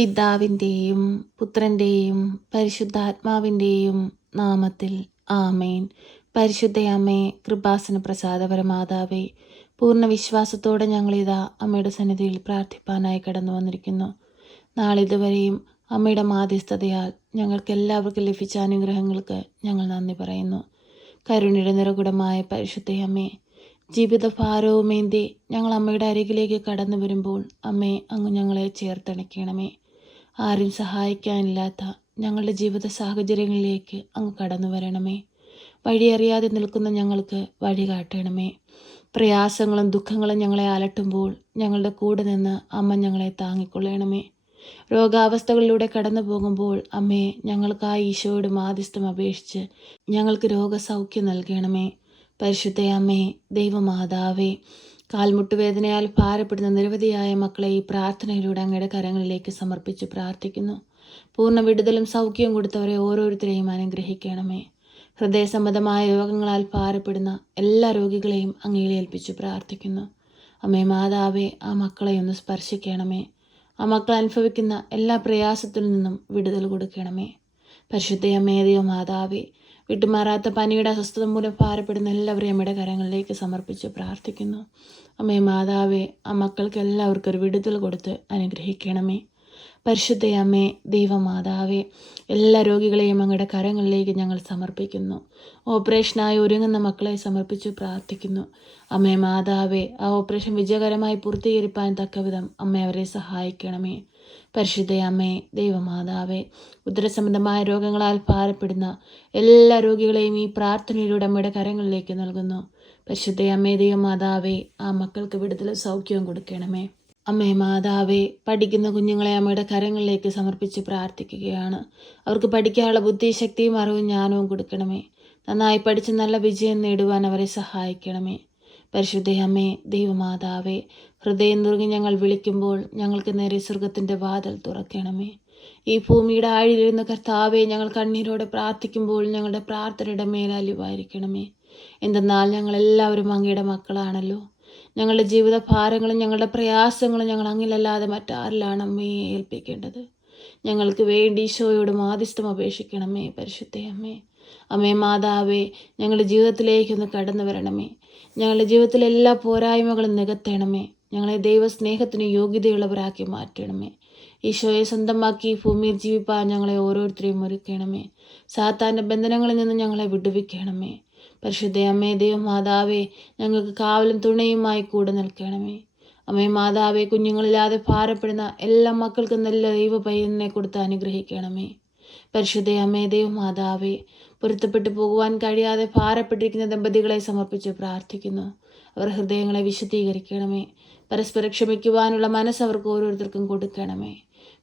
പിതാവിൻ്റെയും പുത്രൻ്റെയും പരിശുദ്ധാത്മാവിൻ്റെയും നാമത്തിൽ ആമേൻ. പരിശുദ്ധയമ്മേ, കൃപാസന പ്രസാദപരമാതാവേ, പൂർണ്ണ വിശ്വാസത്തോടെ ഞങ്ങളിതാ അമ്മയുടെ സന്നിധിയിൽ പ്രാർത്ഥിപ്പാനായി കടന്നു വന്നിരിക്കുന്നു. നാളിതുവരെയും അമ്മയുടെ മാധ്യസ്ഥതയാൽ ഞങ്ങൾക്കെല്ലാവർക്കും ലഭിച്ച അനുഗ്രഹങ്ങൾക്ക് ഞങ്ങൾ നന്ദി പറയുന്നു. കരുണയുടെ നിറകുടമായ പരിശുദ്ധയമ്മേ, ജീവിതഭാരവുമേന്തി ഞങ്ങൾ അമ്മയുടെ അരികിലേക്ക് കടന്നു വരുമ്പോൾ അമ്മേ, അങ്ങ് ഞങ്ങളെ ചേർത്തണയ്ക്കണമേ. ആരും സഹായിക്കാനില്ലാത്ത ഞങ്ങളുടെ ജീവിത സാഹചര്യങ്ങളിലേക്ക് അങ്ങ് കടന്നു വരണമേ. വഴിയറിയാതെ നിൽക്കുന്ന ഞങ്ങൾക്ക് വഴി കാട്ടണമേ. പ്രയാസങ്ങളും ദുഃഖങ്ങളും ഞങ്ങളെ അലട്ടുമ്പോൾ ഞങ്ങളുടെ കൂടെ നിന്ന് അമ്മ ഞങ്ങളെ താങ്ങിക്കൊള്ളണമേ. രോഗാവസ്ഥകളിലൂടെ കടന്നു പോകുമ്പോൾ അമ്മേ, ഞങ്ങൾക്കായി ഈശോയോട് മാധ്യസ്ഥം അപേക്ഷിച്ച് ഞങ്ങൾക്ക് രോഗസൗഖ്യം നൽകണമേ. പരിശുദ്ധയമ്മേ, ദൈവമാതാവേ, കാൽമുട്ടുവേദനയാൽ ഭാരപ്പെടുന്ന നിരവധിയായ മക്കളെ ഈ പ്രാർത്ഥനയിലൂടെ അങ്ങയുടെ കരങ്ങളിലേക്ക് സമർപ്പിച്ച് പ്രാർത്ഥിക്കുന്നു. പൂർണ്ണ വിടുതലും സൗഖ്യവും കൊടുത്തവരെ ഓരോരുത്തരെയും അനുഗ്രഹിക്കണമേ. ഹൃദയ സംബന്ധമായ രോഗങ്ങളാൽ ഭാരപ്പെടുന്ന എല്ലാ രോഗികളെയും അങ്ങയിൽ ഏൽപ്പിച്ചു പ്രാർത്ഥിക്കുന്നു. അമ്മേ മാതാവേ, ആ മക്കളെ ഒന്ന് സ്പർശിക്കണമേ. ആ മക്കൾ അനുഭവിക്കുന്ന എല്ലാ പ്രയാസത്തിൽ നിന്നും വിടുതൽ കൊടുക്കണമേ. പരിശുദ്ധയമ്മേ, ദൈവമാതാവേ, വിട്ടുമാറാത്ത പനിയുടെ അസ്വസ്ഥത മൂലം ഭാരപ്പെടുന്ന എല്ലാവരെയും അമ്മയുടെ കരങ്ങളിലേക്ക് സമർപ്പിച്ച് പ്രാർത്ഥിക്കുന്നു. അമ്മേ മാതാവേ, ആ മക്കൾക്ക് എല്ലാവർക്കും ഒരു വിടുതൽ കൊടുത്ത് അനുഗ്രഹിക്കണമേ. പരിശുദ്ധയമ്മേ, ദൈവമാതാവേ, എല്ലാ രോഗികളെയും അങ്ങയുടെ കരങ്ങളിലേക്ക് ഞങ്ങൾ സമർപ്പിക്കുന്നു. ഓപ്പറേഷനായി ഒരുങ്ങുന്ന മക്കളെ സമർപ്പിച്ച് പ്രാർത്ഥിക്കുന്നു. അമ്മേ മാതാവേ, ആ ഓപ്പറേഷൻ വിജയകരമായി പൂർത്തീകരിപ്പാൻ തക്കവിധം അമ്മ അവരെ സഹായിക്കണമേ. പരിശുദ്ധയമ്മേ, ദൈവമാതാവേ, ഉദരസംബന്ധമായ രോഗങ്ങളാൽ ഭാരപ്പെടുന്ന എല്ലാ രോഗികളെയും ഈ പ്രാർത്ഥനയിലൂടെ അമ്മയുടെ കരങ്ങളിലേക്ക് നൽകുന്നു. പരിശുദ്ധയമ്മേ, ദൈവമാതാവേ, ആ മക്കൾക്ക് വിടുതലും സൗഖ്യവും കൊടുക്കണമേ. അമ്മേ മാതാവേ, പഠിക്കുന്ന കുഞ്ഞുങ്ങളെ അമ്മയുടെ കരങ്ങളിലേക്ക് സമർപ്പിച്ച് പ്രാർത്ഥിക്കുകയാണ്. അവർക്ക് പഠിക്കാനുള്ള ബുദ്ധിശക്തിയും അറിവും ജ്ഞാനവും കൊടുക്കണമേ. നന്നായി പഠിച്ച് നല്ല വിജയം നേടുവാൻ അവരെ സഹായിക്കണമേ. പരിശുദ്ധയമ്മേ, ദൈവമാതാവേ, ഹൃദയം നുറുങ്ങി ഞങ്ങൾ വിളിക്കുമ്പോൾ ഞങ്ങൾക്ക് നേരെ സ്വർഗത്തിൻ്റെ വാതിൽ തുറക്കണമേ. ഈ ഭൂമിയുടെ ആഴിലിരുന്ന കർത്താവെ, ഞങ്ങൾ കണ്ണീരോടെ പ്രാർത്ഥിക്കുമ്പോൾ ഞങ്ങളുടെ പ്രാർത്ഥനയുടെ മേലലിവായിരിക്കണമേ. എന്തെന്നാൽ ഞങ്ങളെല്ലാവരും അങ്ങയുടെ മക്കളാണല്ലോ. ഞങ്ങളുടെ ജീവിത ഭാരങ്ങളും ഞങ്ങളുടെ പ്രയാസങ്ങളും ഞങ്ങൾ അങ്ങിലല്ലാതെ മറ്റാരിലാണ് അമ്മയെ ഏൽപ്പിക്കേണ്ടത്. ഞങ്ങൾക്ക് വേണ്ടി ഈശോയോട് മാധ്യസ്ഥം അപേക്ഷിക്കണമേ. പരിശുദ്ധയമ്മേ, അമ്മേ മാതാവേ, ഞങ്ങളുടെ ജീവിതത്തിലേക്കൊന്ന് കടന്നു വരണമേ. ഞങ്ങളുടെ ജീവിതത്തിലെ എല്ലാ പോരായ്മകളും നികത്തണമേ. ഞങ്ങളെ ദൈവസ്നേഹത്തിന് യോഗ്യതയുള്ളവരാക്കി മാറ്റണമേ. ഈശോയെ സ്വന്തമാക്കി ഭൂമിയിൽ ജീവിപ്പാൻ ഞങ്ങളെ ഓരോരുത്തരെയും ഒരുക്കണമേ. സാത്താൻ്റെ ബന്ധനങ്ങളിൽ നിന്ന് ഞങ്ങളെ വിടുവിക്കണമേ. പരിശുദ്ധയമ്മേ, ദൈവമാതാവേ, ഞങ്ങൾക്ക് കാവലും തുണയുമായി കൂടെ നിൽക്കണമേ. അമ്മേ മാതാവേ, കുഞ്ഞുങ്ങളില്ലാതെ ഭാരപ്പെടുന്ന എല്ലാ മക്കൾക്കും നല്ല ദൈവപൈതലിനെ കൊടുത്ത് അനുഗ്രഹിക്കണമേ. പരിശുദ്ധയമ്മേ, ദൈവമാതാവേ, പൊരുത്തപ്പെട്ടു പോകുവാൻ കഴിയാതെ ഭാരപ്പെട്ടിരിക്കുന്ന ദമ്പതികളെ സമർപ്പിച്ച് പ്രാർത്ഥിക്കുന്നു. അവർ ഹൃദയങ്ങളെ വിശുദ്ധീകരിക്കണമേ. പരസ്പരം ക്ഷമിക്കുവാനുള്ള മനസ്സ് അവർക്ക് ഓരോരുത്തർക്കും കൊടുക്കണമേ.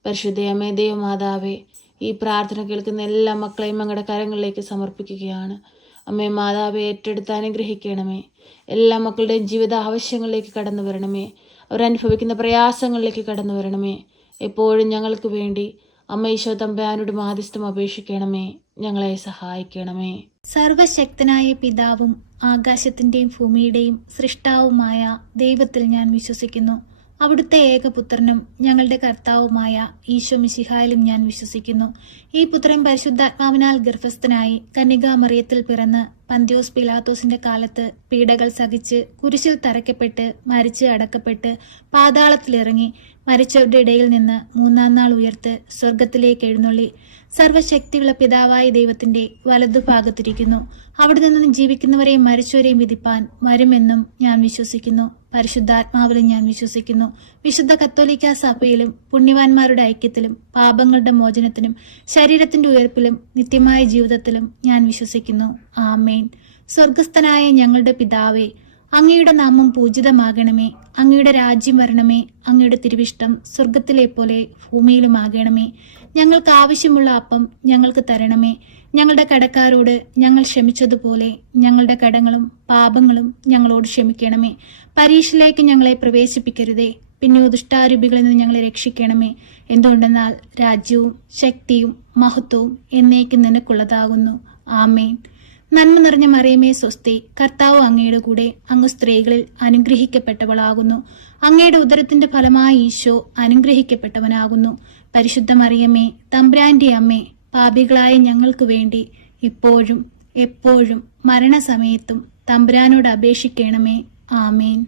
പരിശുദ്ധയമ്മേ, ദൈവമാതാവേ, ഈ പ്രാർത്ഥന കേൾക്കുന്ന എല്ലാ മക്കളെയും അങ്ങയുടെ കരങ്ങളിലേക്ക് സമർപ്പിക്കുകയാണ്. അമ്മേ മാതാവേ, ഏറ്റെടുത്ത് അനുഗ്രഹിക്കണമേ. എല്ലാ മക്കളുടെയും ജീവിത ആവശ്യങ്ങളിലേക്ക് കടന്നു വരണമേ. അവരനുഭവിക്കുന്ന പ്രയാസങ്ങളിലേക്ക് കടന്നു വരണമേ. എപ്പോഴും ഞങ്ങൾക്ക് വേണ്ടി അമ്മ ഈശോ തമ്പുരാനോട് മാധ്യസ്ഥം അപേക്ഷിക്കണമേ. ഞങ്ങളെ സഹായിക്കണമേ. സർവശക്തനായ പിതാവും ആകാശത്തിൻ്റെയും ഭൂമിയുടെയും സൃഷ്ടാവുമായ ദൈവത്തിൽ ഞാൻ വിശ്വസിക്കുന്നു. അവിടുത്തെ ഏകപുത്രനും ഞങ്ങളുടെ കർത്താവുമായ ഈശോ മിശിഹായിലും ഞാൻ വിശ്വസിക്കുന്നു. ഈ പുത്രൻ പരിശുദ്ധാത്മാവിനാൽ ഗർഭസ്ഥനായി കന്യകാമറിയത്തിൽ പിറന്ന് പന്ത്യോസ് പിലാത്തോസിന്റെ കാലത്ത് പീഡകൾ സഹിച്ച് കുരിശിൽ തറയ്ക്കപ്പെട്ട് മരിച്ച് അടക്കപ്പെട്ട് പാതാളത്തിലിറങ്ങി മരിച്ചവരുടെ ഇടയിൽ നിന്ന് മൂന്നാം നാൾ ഉയർത്ത് സ്വർഗത്തിലേക്ക് എഴുന്നള്ളി സർവശക്തിയുള്ള പിതാവായ ദൈവത്തിന്റെ വലതുഭാഗത്തിരിക്കുന്നു. അവിടെ നിന്ന് ജീവിക്കുന്നവരെയും മരിച്ചവരെയും വിധിപ്പാൻ വരുമെന്നും ഞാൻ വിശ്വസിക്കുന്നു. പരിശുദ്ധാത്മാവിലും ഞാൻ വിശ്വസിക്കുന്നു. വിശുദ്ധ കത്തോലിക്കാ സഭയിലും പുണ്യവാന്മാരുടെ ഐക്യത്തിലും പാപങ്ങളുടെ മോചനത്തിനും ശരീരത്തിന്റെ ഉയർപ്പിലും നിത്യമായ ജീവിതത്തിലും ഞാൻ വിശ്വസിക്കുന്നു. ആമേൻ. സ്വർഗസ്ഥനായ ഞങ്ങളുടെ പിതാവേ, അങ്ങയുടെ നാമം പൂജിതമാകണമേ. അങ്ങയുടെ രാജ്യം വരണമേ. അങ്ങയുടെ തിരുവിഷ്ടം സ്വർഗത്തിലെ പോലെ ഭൂമിയിലുമാകണമേ. ഞങ്ങൾക്ക് ആവശ്യമുള്ള അപ്പം ഞങ്ങൾക്ക് തരണമേ. ഞങ്ങളുടെ കടക്കാരോട് ഞങ്ങൾ ക്ഷമിച്ചതുപോലെ ഞങ്ങളുടെ കടങ്ങളും പാപങ്ങളും ഞങ്ങളോട് ക്ഷമിക്കണമേ. പരീക്ഷയിലേക്ക് ഞങ്ങളെ പ്രവേശിപ്പിക്കരുതേ, പിന്നെ ദുഷ്ടാരൂപികളിൽ നിന്ന് ഞങ്ങളെ രക്ഷിക്കണമേ. എന്തുകൊണ്ടെന്നാൽ രാജ്യവും ശക്തിയും മഹത്വവും എന്നേക്കും നിനക്കുള്ളതാകുന്നു. ആമേൻ. നന്മ നിറഞ്ഞ മറിയമേ സ്വസ്തി, കർത്താവ് അങ്ങയുടെ കൂടെ, അങ്ങ് സ്ത്രീകളിൽ അനുഗ്രഹിക്കപ്പെട്ടവളാകുന്നു. അങ്ങയുടെ ഉദരത്തിന്റെ ഫലമായ ഈശോ അനുഗ്രഹിക്കപ്പെട്ടവനാകുന്നു. പരിശുദ്ധ മറിയമേ, തമ്പുരാന്റെ അമ്മേ, പാപികളായ ഞങ്ങൾക്ക് വേണ്ടി ഇപ്പോഴും എപ്പോഴും മരണസമയത്തും തമ്പുരാനോട് അപേക്ഷിക്കണമേ. ആമേൻ.